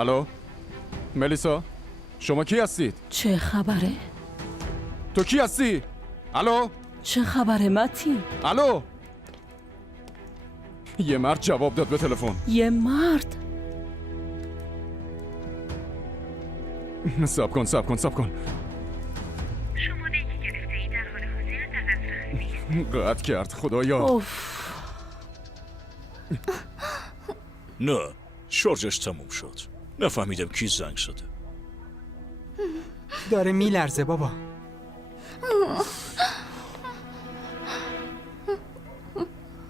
الو ملیسا، شما کی هستید؟ چه خبره؟ تو کی هستی؟ الو چه خبره متین؟ الو. یه مرد جواب داد به تلفن. یه مرد؟ صبر کن شماره ای که گرفته ای در حال حاضر در دسترس نیست. قطع کرد. خدایا. اوف. نه، شارژش تموم شد. نفهمیدم کی زنگ زده. داره میلرزه بابا.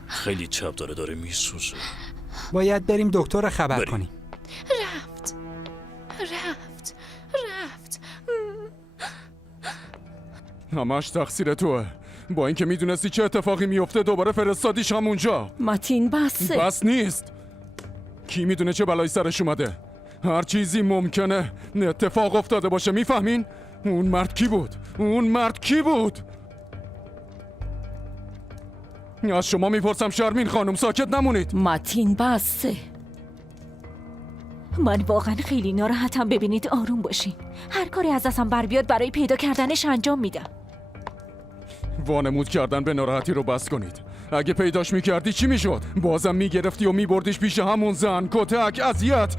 خیلی تب داره میسوزه. باید بریم دکتر رو خبر بریم. کنیم. رفت. همش تقصیر توه. با اینکه میدونستی چه اتفاقی میفته دوباره فرستادیش همونجا. متین بسه. بس نیست. کی میدونه چه بلایی سرش اومده؟ هر چیزی ممکنه اتفاق افتاده باشه. میفهمین؟ اون مرد کی بود؟ از شما میپرسم شرمین خانم، ساکت نمونید. متین بسه. من واقعا خیلی ناراحتم. ببینید آروم باشین. هر کاری از دستم بر بیاد برای پیدا کردنش انجام میدم. وانمود کردن به ناراحتی رو بس کنید. اگه پیداش میکردی چی میشد؟ بازم میگرفتی و میبردیش پیش همون زن، کتک، اذیت.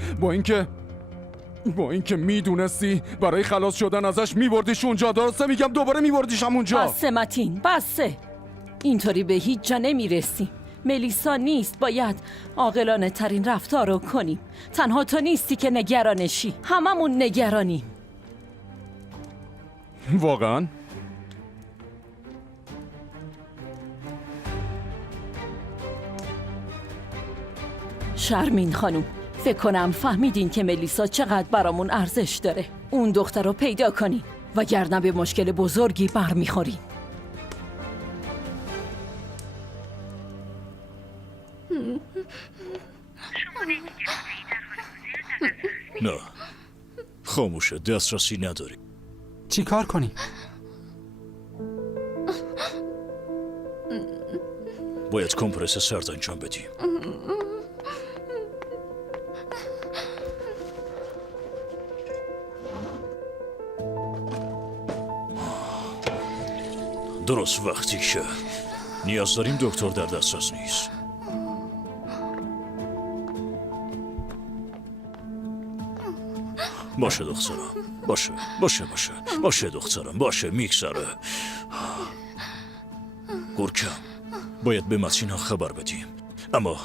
با اینکه میدونستی برای خلاص شدن ازش میبردیش اونجا. درسته میگم؟ دوباره میبردیش همونجا. بسه متین بسه. اینطوری به هیچ جا نمیرسیم. ملیسا نیست. باید عاقلانه ترین رفتار رو کنیم. تنها تو نیستی که نگرانشی. هممون نگرانیم. واقعا؟ شرمین خانم، فکر کنم فهمیدین که ملیسا چقدر برامون ارزش داره. اون دختر رو پیدا کنین وگرنه به مشکل بزرگی برمیخوریم. شماره ای که گرفته ای در حال حاضر در دسترس نیست. نه، خاموشه، دسترسی نداری. چی کار کنیم؟ باید کمپرس سرد انجام بدیم. درست وقتی که نیاز داریم دکتر در دسترس نیست. باشه دخترم، باشه دخترم، باشه میگذره. گرکم، باید به متینا خبر بدیم، اما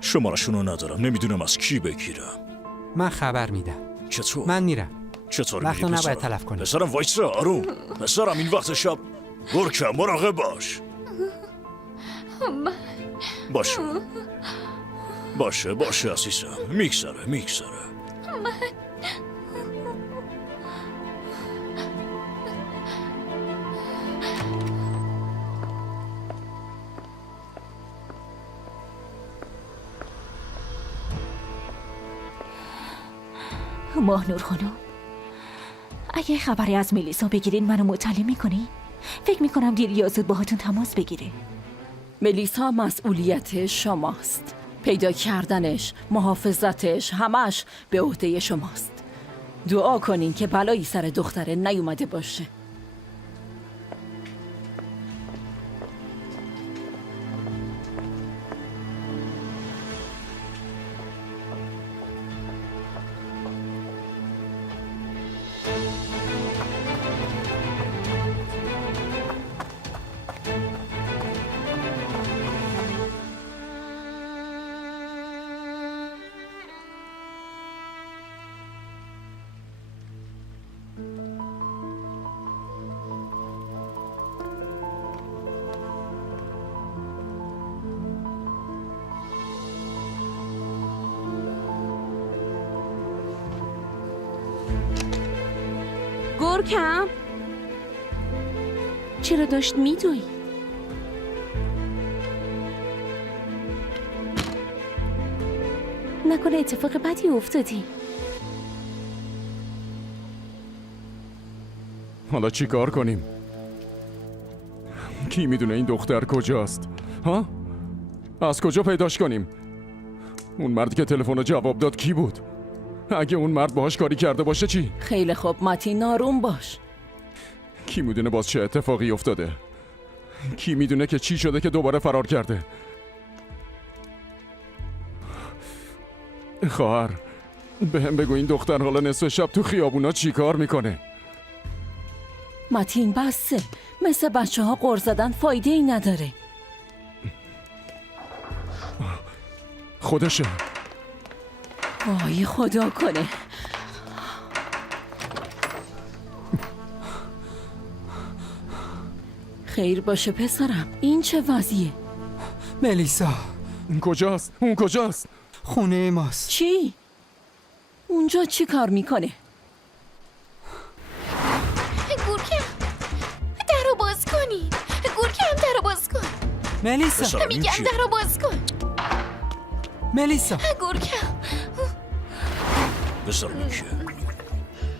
شمارشونو ندارم. نمیدونم از کی بگیرم. من خبر میدم. چطور؟ من میرم. چطور وقتو میری نباید پسرم؟ تلف کنی. پسرم وایسا، آروم. پسرم این وقت شب. گرکم مراقب باش. باشه عزیزم. میگذره. ماهنور خانم، اگه خبری از ملیسا بگیرین منو مطلع میکنی؟ فکر میکنم دیر یا زود باهاتون تماس بگیره. ملیسا مسئولیت شماست. پیدا کردنش، محافظتش، همش به عهده شماست. دعا کنین که بلایی سر دختره نیومده باشه. گرکم، چرا داشت میدوی؟ نکنه اتفاق بدی افتادی؟ حالا چی کار کنیم؟ کی میدونه این دختر کجاست؟ ها؟ از کجا پیداش کنیم؟ اون مردی که تلفن رو جواب داد کی بود؟ اگه اون مرد باهاش کاری کرده باشه چی؟ خیلی خوب متین، آروم باش. کی میدونه باز چه اتفاقی افتاده؟ کی میدونه که چی شده که دوباره فرار کرده؟ خواهر، بهم بگو این دختر حالا نصف شب تو خیابونا چی کار میکنه؟ متین بسه، مثل بچه ها غر زدن فایده ای نداره. خودشه. وای خدا کنه. خیر باشه پسرم، این چه وضعیه؟ ملیسا، اون کجاست؟ اون کجاست؟ خونه ماست. چی؟ اونجا چی کار میکنه؟ گورکم درو باز کنین. گورکم درو باز کن. ملیسا، پسرم این میگم کیه؟ درو باز کن. ملیسا. گورکم پسرم این کیه؟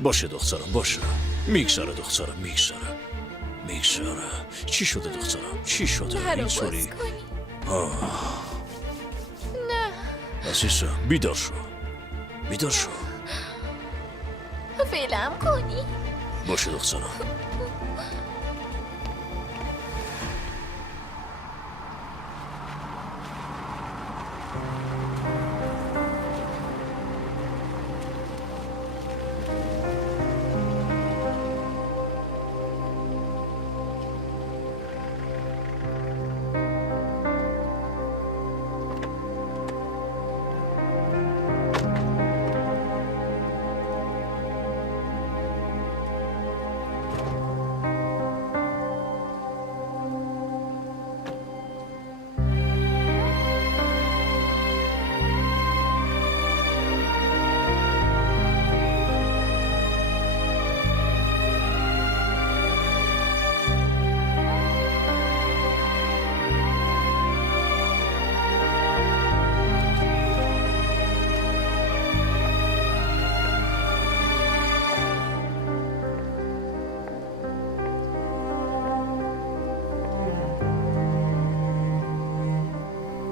باشه دخترم باشه. میگذره دخترم میگذره. چی شده دخترم؟ چی شده؟ درو باز اینطوری؟ کنین. عزیزم بیدار شو. ولم کنی. باشه دخترم.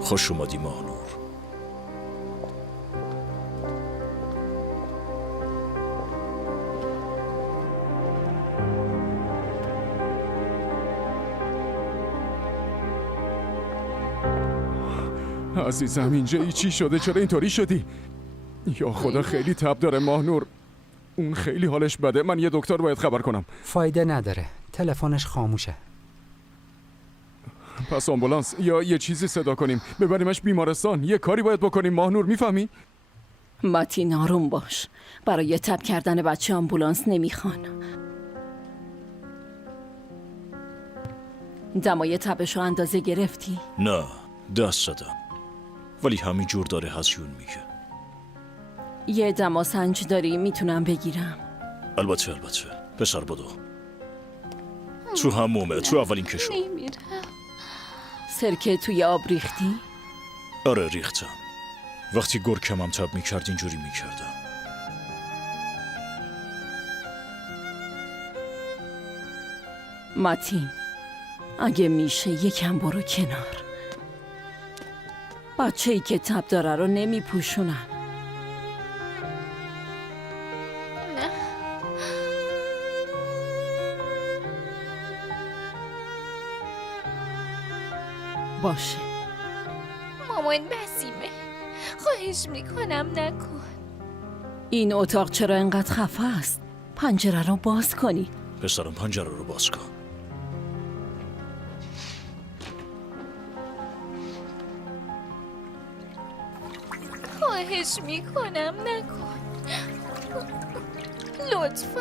خوش اومدی ماهنور. عزیزم اینجا چی شده؟ چرا اینطوری شدی؟ یا خدا خیلی تب داره ماهنور. اون خیلی حالش بده. من یه دکتر باید خبر کنم. فایده نداره، تلفنش خاموشه. پس آمبولانس یا یه چیزی صدا کنیم ببریمش بیمارستان. یه کاری باید بکنیم ماهنور، میفهمی؟ متین آروم باش. برای تب کردن بچه آمبولانس نمیخوان. دمای تبشو اندازه گرفتی؟ نه دست زدم ولی همین جور داره هزیون میگه. یه دماسنج داری میتونم بگیرم؟ البته پسر بدو. تو همومه، تو اولین کشو. نمیرم. سرکه توی آب ریختی؟ آره ریختم. وقتی گرکمم تب میکرد اینجوری میکردم. متین اگه میشه یکم برو کنار. بچه‌ای که تب داره رو نمیپوشونن. نه. باشه. مامان بسیمه. خواهش میکنم نکن. این اتاق چرا انقدر خفه است؟ پنجره رو باز کنی. پسرم پنجره رو باز کن. خواهش میکنم نکن. لطفا.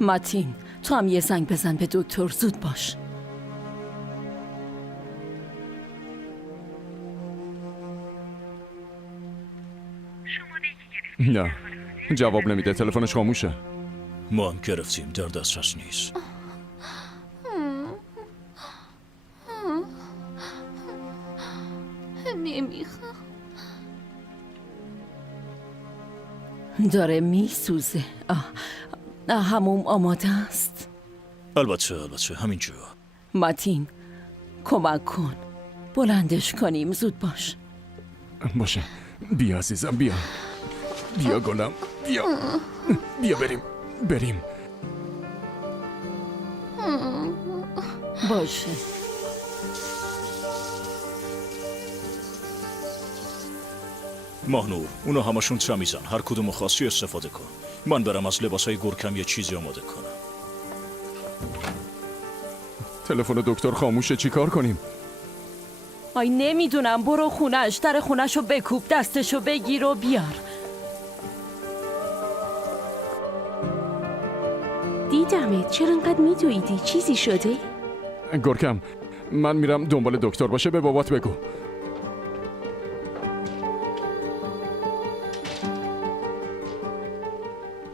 متین تو هم یه زنگ بزن به دکتر، زود باش. نه جواب نمیده، تلفنش خاموشه. ما هم گرفتیم، در دسترس نیست. نمیخوام. داره میسوزه. هموم آماده است. البته همینجا. متین کمک کن بلندش کنیم. زود باش. باشه، بیا عزیزم، بیا گلم، بیا بریم. باشه. ماهنور، اونا همشون تمیزن. هر کدومو خواستی استفاده کن. من برم از لباسای گورکم یه چیزی آماده کنم. تلفن دکتر خاموشه، چی کار کنیم؟ آی نمیدونم، برو خونش، در خونشو بکوب، دستشو بگیر و بیار. دیدمت، چرا انقدر میدویدی؟ چیزی شده؟ گورکم، من میرم دنبال دکتر باشه، به بابات بگو.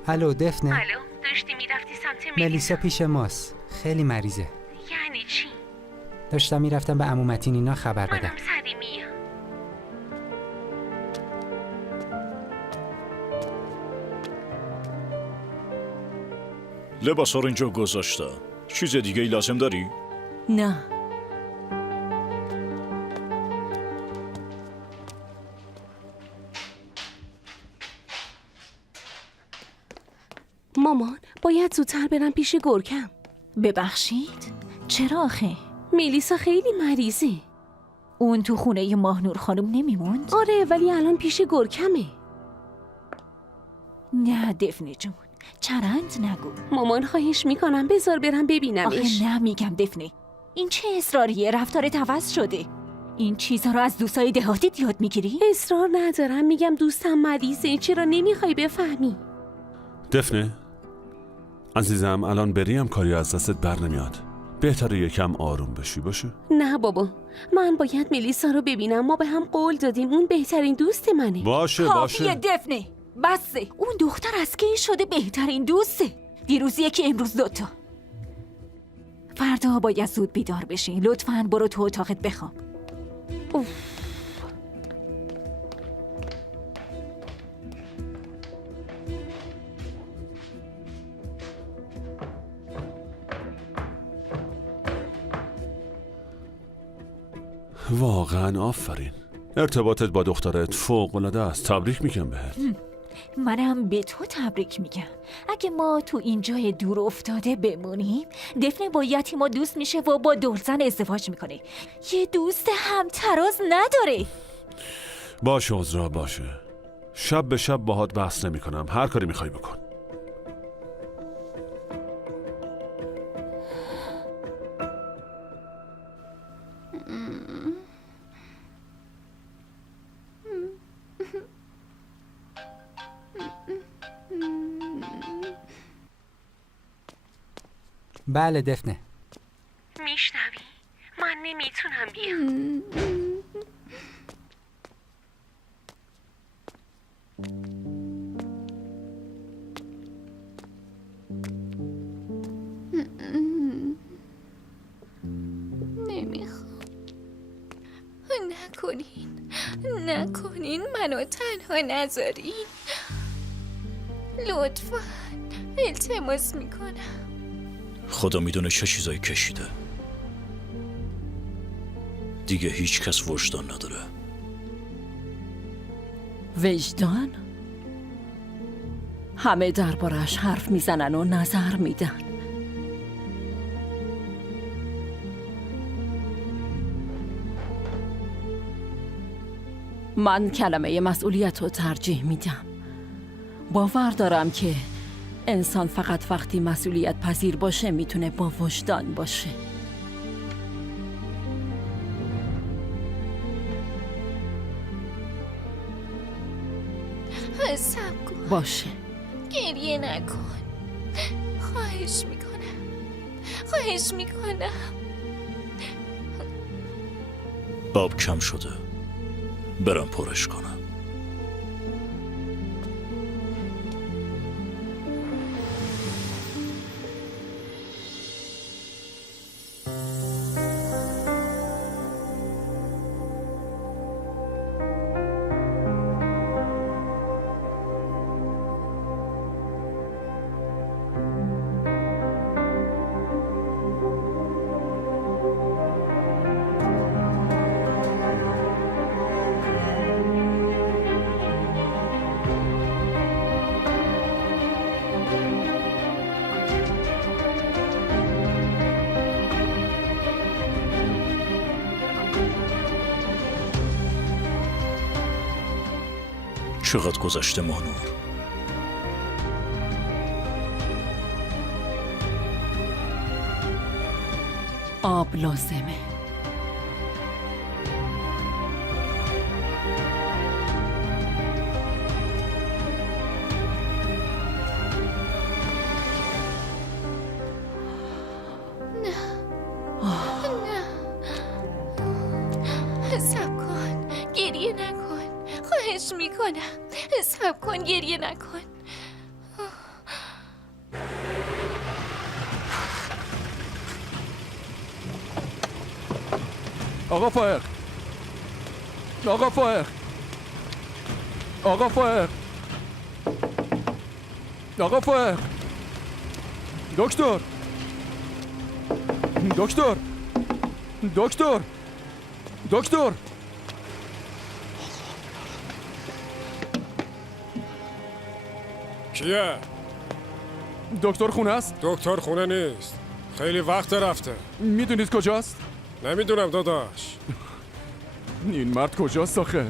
الو دفنه. الو، داشتی میرفتی سمت ملیسا پیش ماست، خیلی مریضه. یعنی چی؟ داشتم میرفتم به عمو متین اینا خبر بدم. منم سری میام. لباسا رو اینجا گذاشته. چیز دیگه ای لازم داری؟ نه. مامان، باید زودتر برم پیش گرگم. ببخشید؟ چرا آخه؟ ملیسا خیلی مریضه. اون تو خونه ماهنور خانم نمیموند؟ آره، ولی الان پیش گرگمه. نه دفنه جون، چرند نگو. مامان خواهش میکنم بذار برم ببینمش. آخه نه میگم دفنه، این چه اصراریه؟ رفتارت عوض شده. این چیزا رو از دوستای دهاتیت یاد میگیری؟ اصرار ندارم، میگم دوستم مریضه، چرا نمیخوای بفهمی؟ دفنه عزیزم، الان بریم کاری از دستت بر نمیاد. بهتره یکم آروم بشی. باشه؟ نه بابا، من باید ملیسا رو ببینم. ما به هم قول دادیم، اون بهترین دوست منه. باشه کافیه دفنه، بسه. اون دختر از کی شده بهترین دوسته؟ دیروز یکی، امروز دوتا. فردا باید زود بیدار بشی. لطفاً برو تو اتاقت بخواب. واقعا آفرین. ارتباطت با دخترت فوق‌العاده است. تبریک میگم بهت. منم به تو تبریک میگم. اگه ما تو این جای دور افتاده بمونیم، دفنه با یتیما دوست میشه و با دولزن ازدواج میکنه. یه دوست همتراز نداره. باشه عذرا، باشه. شب به شب باهات بحث نمی کنم. هر کاری میخوای بکن. بله دفنه. میشنوی؟ من نمیتونم بیام. نمیخوام. نکنین منو تنها نذارین. لطفاً التماس میکنم. خدا میدونه چه چیزایی کشیده. دیگه هیچ کس وجدان نداره. وجدان؟ همه دربارش حرف میزنن و نظر میدن. من کلمه مسئولیت رو ترجیح میدم. باور دارم که انسان فقط وقتی مسئولیت پذیر باشه میتونه با وجدان باشه. صبر کن. باشه. گریه نکن. خواهش میکنم. آب کم شده. برم پرش کنم. چقدر گذشته مانور؟ آب لازمه. صبر کن، گریه نکن، خواهش میکنم. صبر کن، گریه نکن. آقا فائق، آقا فائق، آقا فائق، آقا فائق، دکتر، دکتر، دکتر، دکتر. کیه؟ دکتر خونه است؟ دکتر خونه نیست. خیلی وقت رفته. میدونید کجاست؟ نمیدونم داداش. این مرد کجاست آخه؟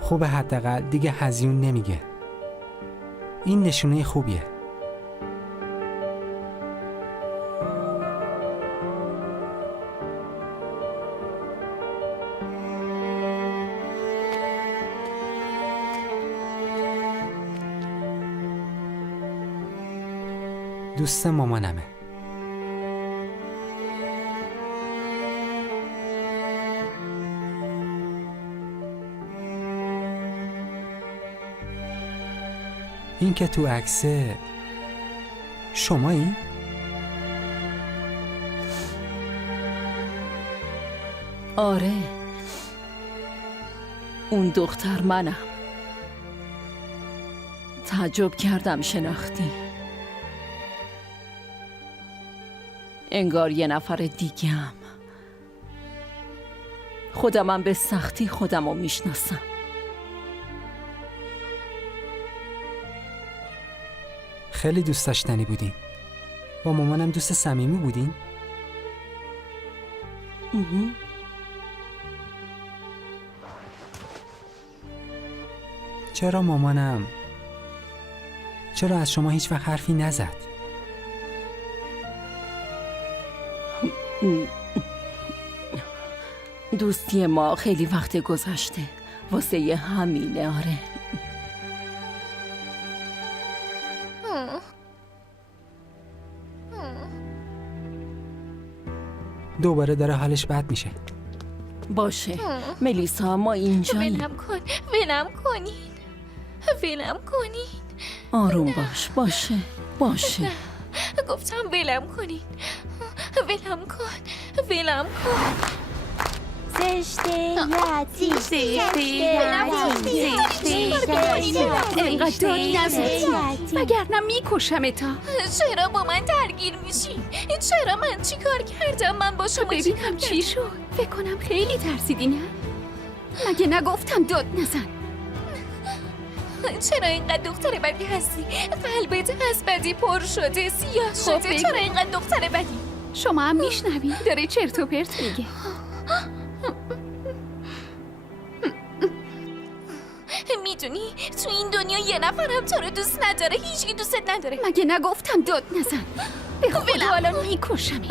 خوبه حداقل دیگه هزیون نمیگه. این نشونه خوبیه. دوست مامانمه. این که تو عکسه شمایی؟ آره، اون دختر منم. تعجب کردم شناختی. انگار یه نفر دیگه‌ام. خودمم به سختی خودمو میشناسم. خیلی دوست داشتنی بودین. با مامانم دوست صمیمی بودین؟ چرا مامانم از شما هیچ وقت حرفی نزد؟ دوستی ما خیلی وقت گذشته، واسه همینه. آره. دوباره داره حالش بد میشه. باشه ملیسا، ما اینجاییم. ولم کن، ولم کنین، ولم کنین. آروم باش. باشه. گفتم ولم کنین. ولم کن، ولم کن. زشته اینقدر داد نزدی وگرنه میکشم تا. چرا با من درگیر میشی؟ چرا؟ من چی کار کردم؟ من با شما چی ببینم چی شد. فکر کنم خیلی ترسیدی نه؟ مگه نگفتم داد نزن؟ چرا اینقدر دختر بدی هستی؟ قلبت از بدی پر شده، سیاه شده. چرا اینقدر دختر بدی؟ شما هم میشنوی داره چرت و پرت میگه. میدونی تو این دنیا یه نفرم تو رو دوست نداره، هیچکی دوستت نداره. مگه نگفتم داد نزن؟ به خدا الان میکشمت.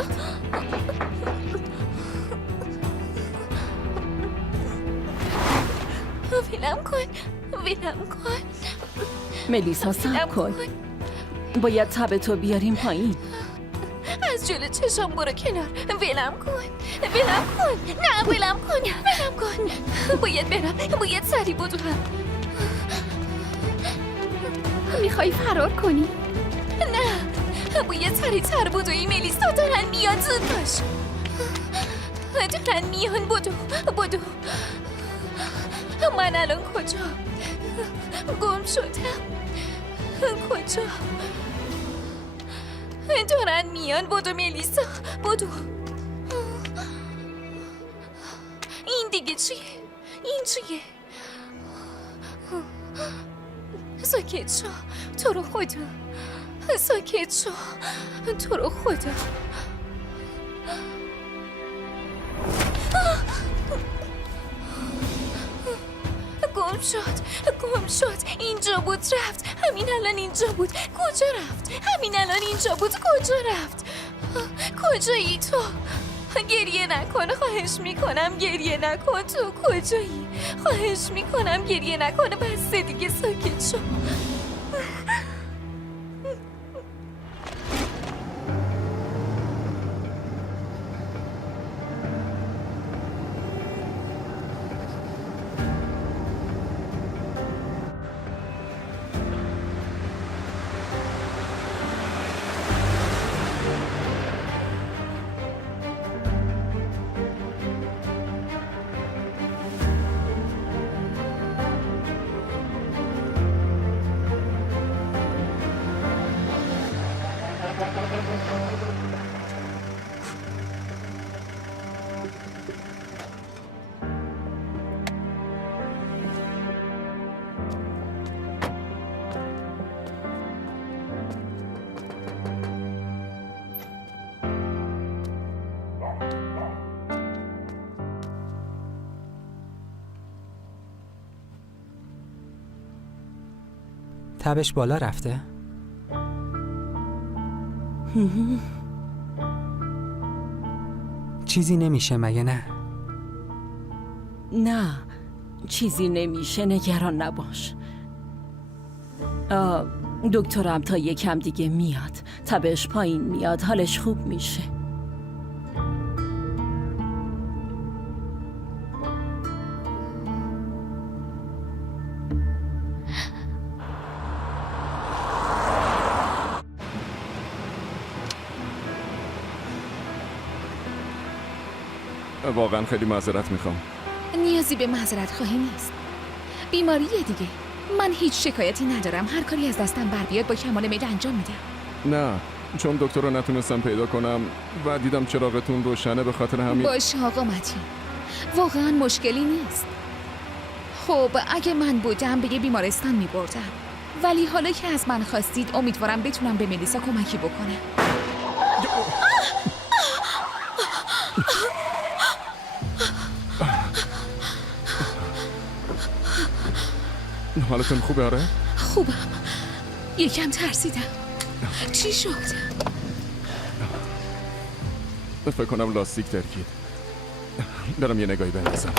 ولم کن، ولم کن. ملیسا صبر کن. باید تب تو بیاریم پایین. از جلو چشم برو کنار. ولم کن، ولم کن. نه ولم کن، ولم کن. باید برم، باید سری بدوم. میخوای فرار کنی؟ نه، باید سریع‌تر بدوی ملیسا، دارن میان، زود باش. دارن میان، بدو. من الان کجا؟ گم شدم. کجا؟ دارن میان، بدو ملیسا، بدو. این دیگه چیه؟ این چیه؟ ساکت شو، تو رو خدا. ساکت شو، تو رو خدا. گم شد. اینجا بود، رفت. همین الان اینجا بود. کجا رفت؟ همین الان اینجا بود. کجا رفت؟ کجایی تو؟ گریه نکن، خواهش میکنم گریه نکن. تو کجایی؟ خواهش میکنم گریه نکن. بس دیگه، ساکت شو. تبش بالا رفته؟ چیزی نمیشه مگه نه؟ نه، چیزی نمیشه، نگران نباش. دکترم تا یکم دیگه میاد، تبش پایین میاد، حالش خوب میشه. واقعا خیلی معذرت میخوام. نیازی به معذرت خواهی نیست. بیماریه دیگه. من هیچ شکایتی ندارم. هر کاری از دستم بر بیاد با کمال میل انجام میدم. نه، چون دکتر رو نتونستم پیدا کنم و دیدم چراغتون روشنه، به خاطر همین. باشه آقا متین، واقعا مشکلی نیست. خب اگه من بودم به یه بیمارستان میبردم، ولی حالا که از من خواستید امیدوارم بتونم به ملیسا کمکی بکنم. حالتون خوبه؟ آره؟ خوبم. یکم ترسیدم. چی شد؟ فکر کنم لاستیک ترکید. برم یه نگاهی بندازم.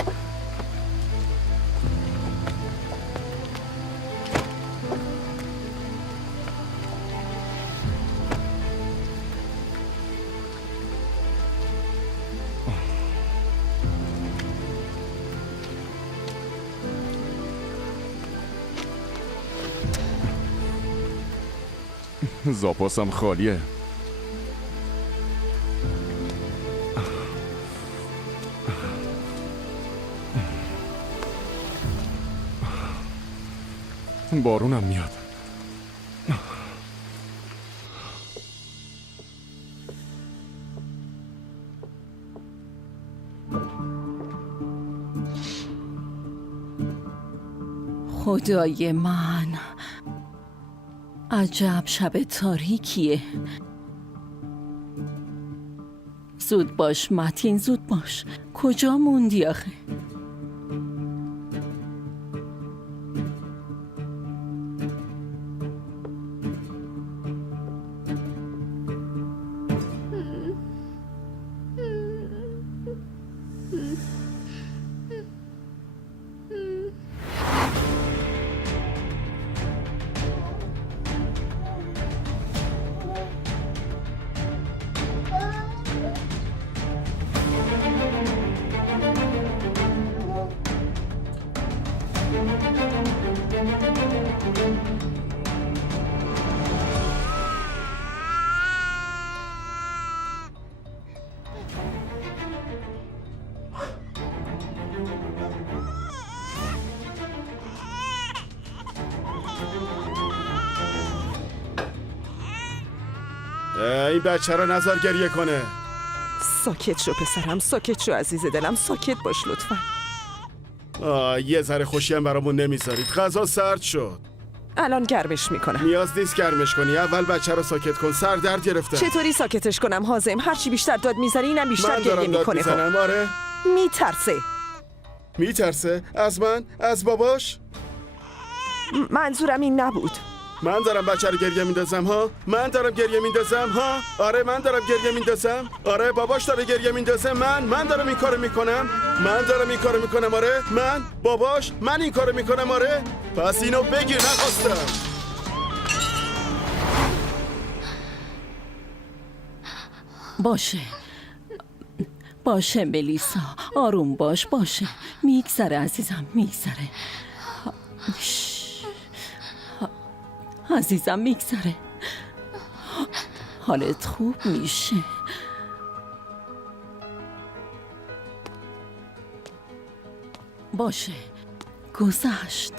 زاپاسم خالیه. بارونم میاد. خدای من، عجب شب تاریکیه. زود باش متین، زود باش. کجا موندی آخه؟ این بچه رو نذار گریه کنه. ساکت شو پسرم، ساکت شو عزیز دلم، ساکت باش لطفا. یه ذره خوشی هم برامون نمیذارید. غذا سرد شد. الان گرمش میکنم. نیاز نیست گرمش کنی. اول بچه رو ساکت کن. سر درد گرفته. چطوری ساکتش کنم حازم؟ هرچی بیشتر داد میزنی اینم بیشتر من گریه دارم داد میکنه. میزنم. آره میترسه. میترسه؟ از من؟ از باباش؟ منظورم این نبود. من دارم بچه رو گریه میندازم ها؟ من دارم گریه میندازم ها؟ آره من دارم گریه میندازم. آره باباش داره گریه میندازه. من دارم این کارو میکنم. من دارم این کارو میکنم. آره من باباش من این کارو میکنم. آره پس اینو بگیر. نخواستم. باشه ملیسا، آروم باش. باشه میگذره عزیزم، میگذره. عزیزم میگذره. حالت خوب میشه. باشه گذشت.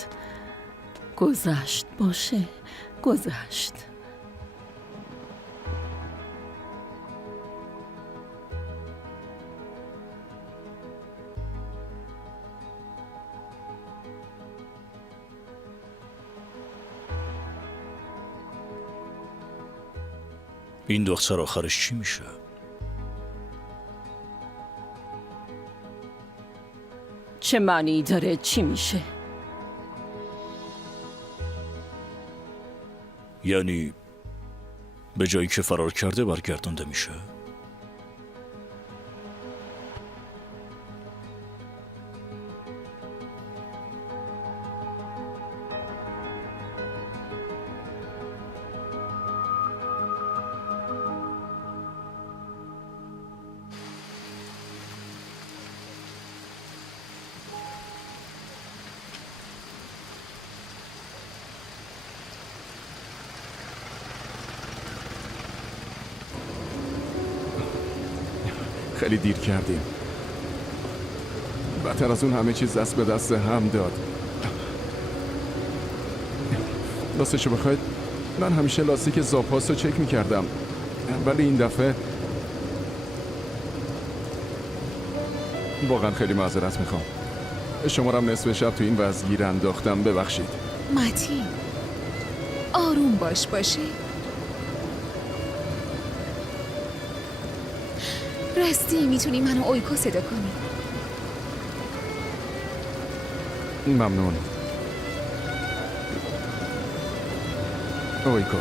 باشه گذشت. این دختر آخرش چی میشه؟ چه معنی داره چی میشه؟ یعنی به جایی که فرار کرده برگردونده میشه؟ خیلی دیر کردیم. بدتر از اون همه چیز دست به دست هم داد. راستشو بخواید من همیشه لاستیک زاپاس رو چک میکردم، ولی این دفعه واقعا خیلی معذرت میخوام. شمارم نصف شب تو این وضع گیر انداختم، ببخشید. متین آروم باشه. راستی میتونی منو اویکو صدا کنی؟ ممنون. اویکو.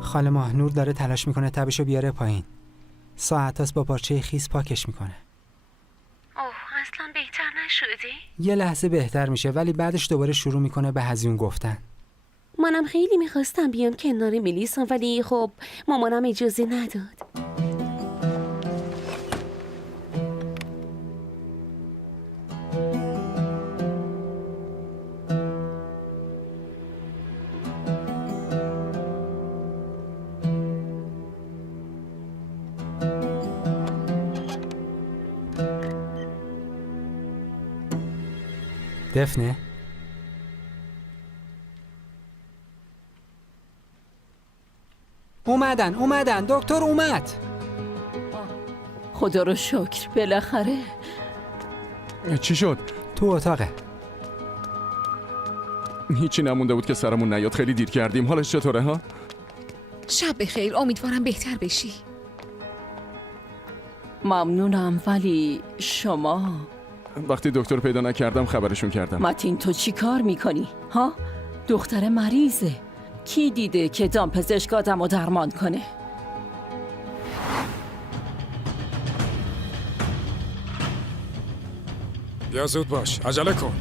خاله ماهنور داره تلاش میکنه تبشو بیاره پایین. ساعت هاست با پارچه خیس پاکش میکنه. اصلا بهتر نشدی؟ یه لحظه بهتر میشه ولی بعدش دوباره شروع میکنه به هزیون گفتن. منم خیلی میخواستم بیام کنار ملیسا ولی خب مامانم اجازه نداد. دفنه؟ اومدن دکتر اومد. خدا رو شکر بالاخره. چی شد؟ تو اتاقه. هیچی نمونده بود که سرمون نیاد. خیلی دیر کردیم. حالش چطوره ها؟ شب بخیر، امیدوارم بهتر بشی. ممنونم ولی شما وقتی دکتر پیدا نکردم خبرشون کردم. متین تو چی کار میکنی؟ ها؟ دختر مریضه. کی دیده که دامپزشک آدم رو درمان کنه؟ بیا زود باش، عجله کن.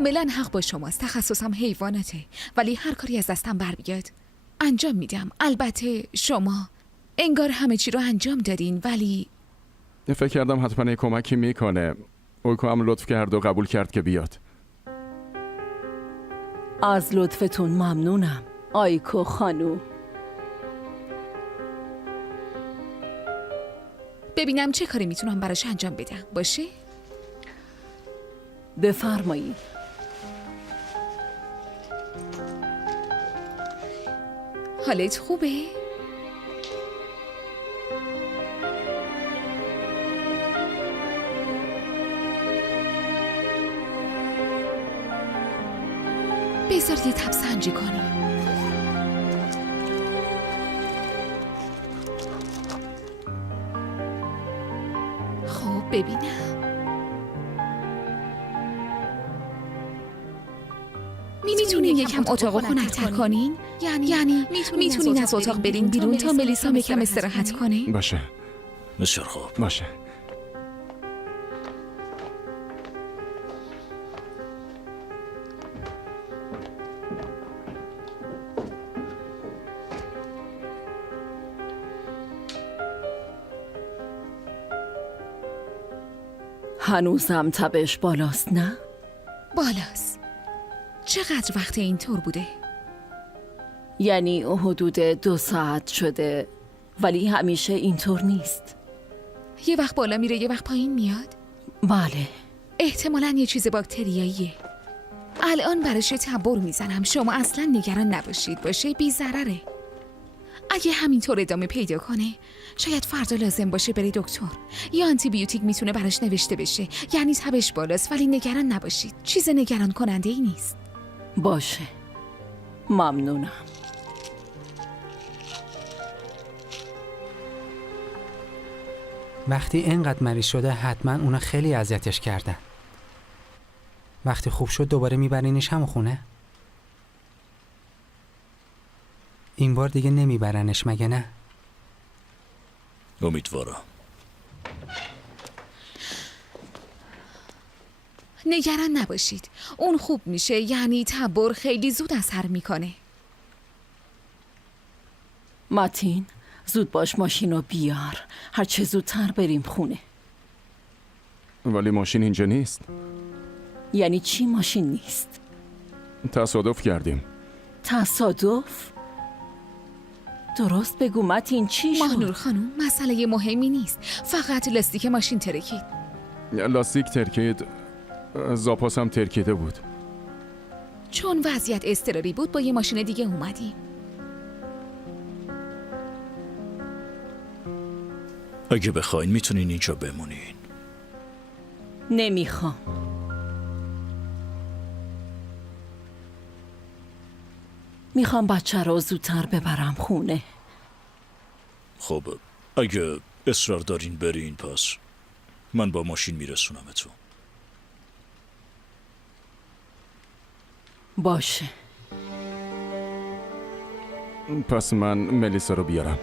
کاملا حق با شماست. تخصصم حیواناته، ولی هر کاری از دستم بر بیاد انجام میدم. البته شما انگار همه چی رو انجام دادین، ولی فکر کردم حتما کمکی میکنه. اویکو هم لطف کرد و قبول کرد که بیاد. از لطفتون ممنونم آیکو خانوم. ببینم چه کاری میتونم براش انجام بدم. باشه؟ بفرمایید. حالت خوبه؟ بذار یه تب سنجی کنی. خب ببینم. میتونین یکم اتاقو خنک‌تر کنین؟ یعنی میتونین از اتاق برین بیرون تا ملیسا یکم استراحت کنه؟ باشه. بسیار خوب. باشه. هنوزم تبش بالاست نه؟ بالاست. چقدر وقت اینطور بوده؟ یعنی حدود 2 ساعت شده، ولی همیشه اینطور نیست. یه وقت بالا میره یه وقت پایین میاد؟ بله. احتمالاً یه چیز باکتریاییه. الان براش تبر میزنم، شما اصلا نگران نباشید. باشه؟ بی ضرره. اگه همینطور ادامه پیدا کنه شاید فردا لازم باشه بری دکتر. یا آنتی بیوتیک میتونه براش نوشته بشه. یعنی تبش بالاست، ولی نگران نباشید. چیز نگران کننده ای نیست. باشه. ممنونم. وقتی اینقدر مریض شده حتما اونا خیلی اذیتش کردن. وقتی خوب شد دوباره میبرینش همون خونه؟ این بار دیگه نمیبرنش مگه نه؟ امیدوارم. نگران نباشید. اون خوب میشه. یعنی تبر خیلی زود اثر میکنه. متین زود باش ماشین رو بیار. هر چه زودتر بریم خونه. ولی ماشین اینجا نیست. یعنی چی ماشین نیست؟ تصادف کردیم. تصادف؟ درست بگو متین چی شد؟ ماهنور خانم مسئله مهمی نیست. فقط لاستیک ماشین ترکید. لاستیک ترکید. زاپاس هم ترکیده بود. چون وضعیت اضطراری بود با یه ماشین دیگه اومدیم. اگه بخواین میتونین اینجا بمونین. نمیخوام. میخوام بچه رو زودتر ببرم خونه. خب اگه اصرار دارین برین پس من با ماشین میرسونمتون. باشه. پس من ملیسا رو بیارم.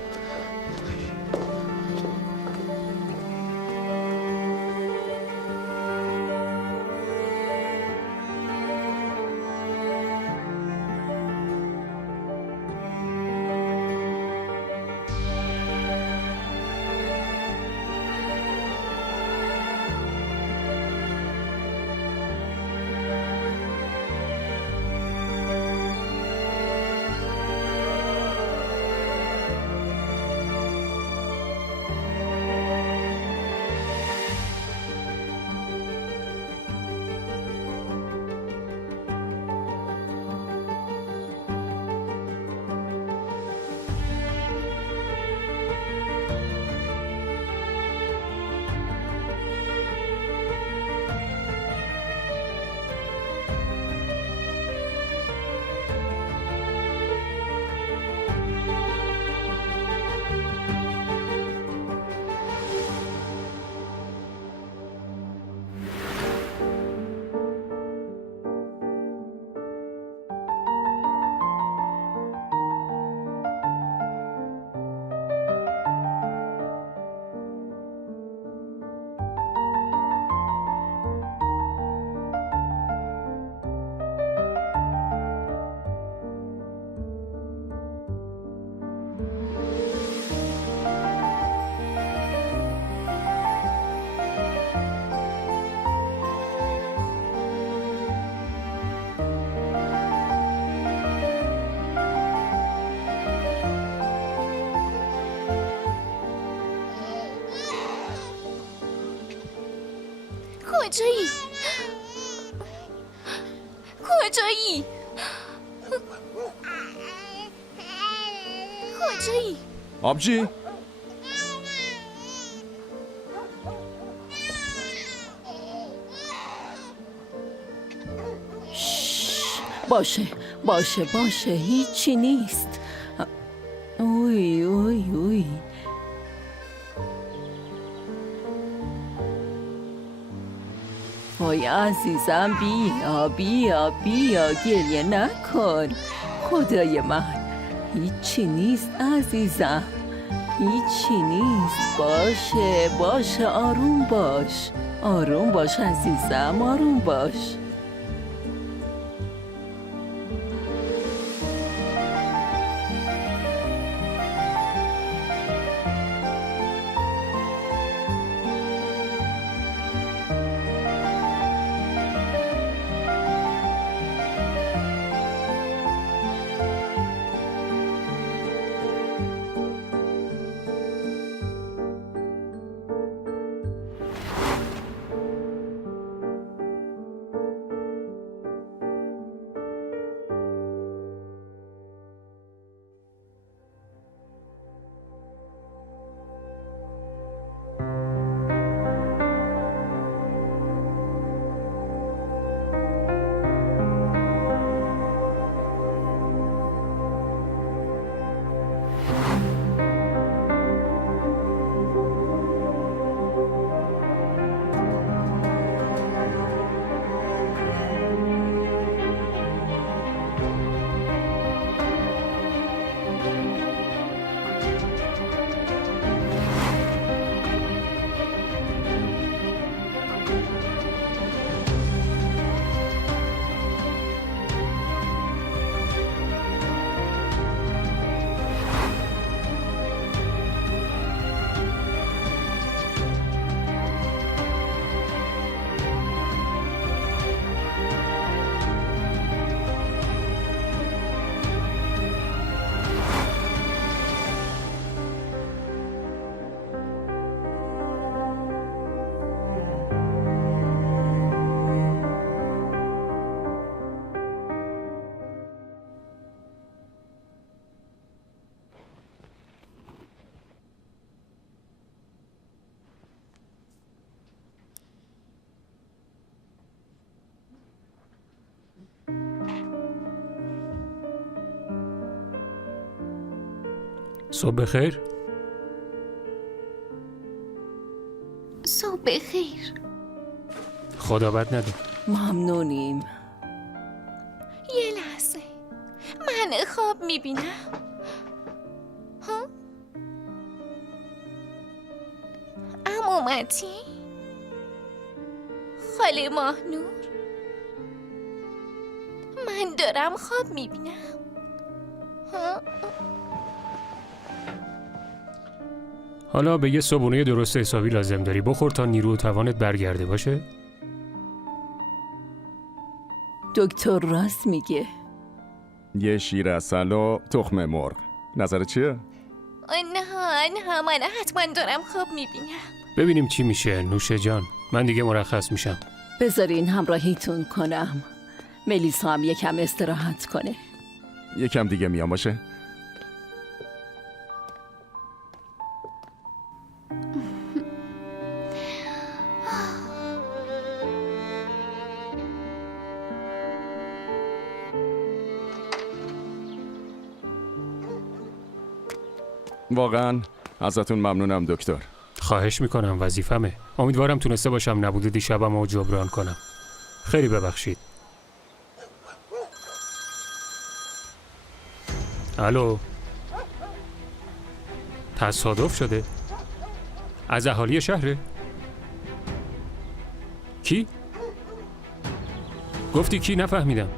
کجایی؟ کجایی؟ کجایی؟ آبجی؟ باشه هیچی نیست. اوی وای عزیزم، بیا گریه نکن. خدای من هیچی نیست عزیزم، هیچی نیست. باشه آروم باش عزیزم، آروم باش. صبح بخیر. صبح بخیر. خدا بد نده. ممنونیم. یه لحظه، من خواب میبینم. ها؟ اومدی؟ خاله ماهنور، من دارم خواب میبینم. ها؟ حالا به یه صبحونه درست حسابی لازم داری بخور تا نیرو و توانت برگرده باشه. دکتر راست میگه. یه شیر عسل و تخم مرغ. نظر چیه؟ نه من حتما دارم خواب میبینم. ببینیم چی میشه. نوشه جان، من دیگه مرخص میشم. بذارین همراهیتون کنم. ملیسا هم یکم استراحت کنه. یکم دیگه میام باشه. واقعا ازتون ممنونم دکتر. خواهش میکنم، وظیفمه. امیدوارم تونسته باشم نبود دیشبم رو جبران کنم. خیلی ببخشید. الو، تصادف شده؟ از اهالی شهره؟ کی؟ گفتی کی؟ نفهمیدم.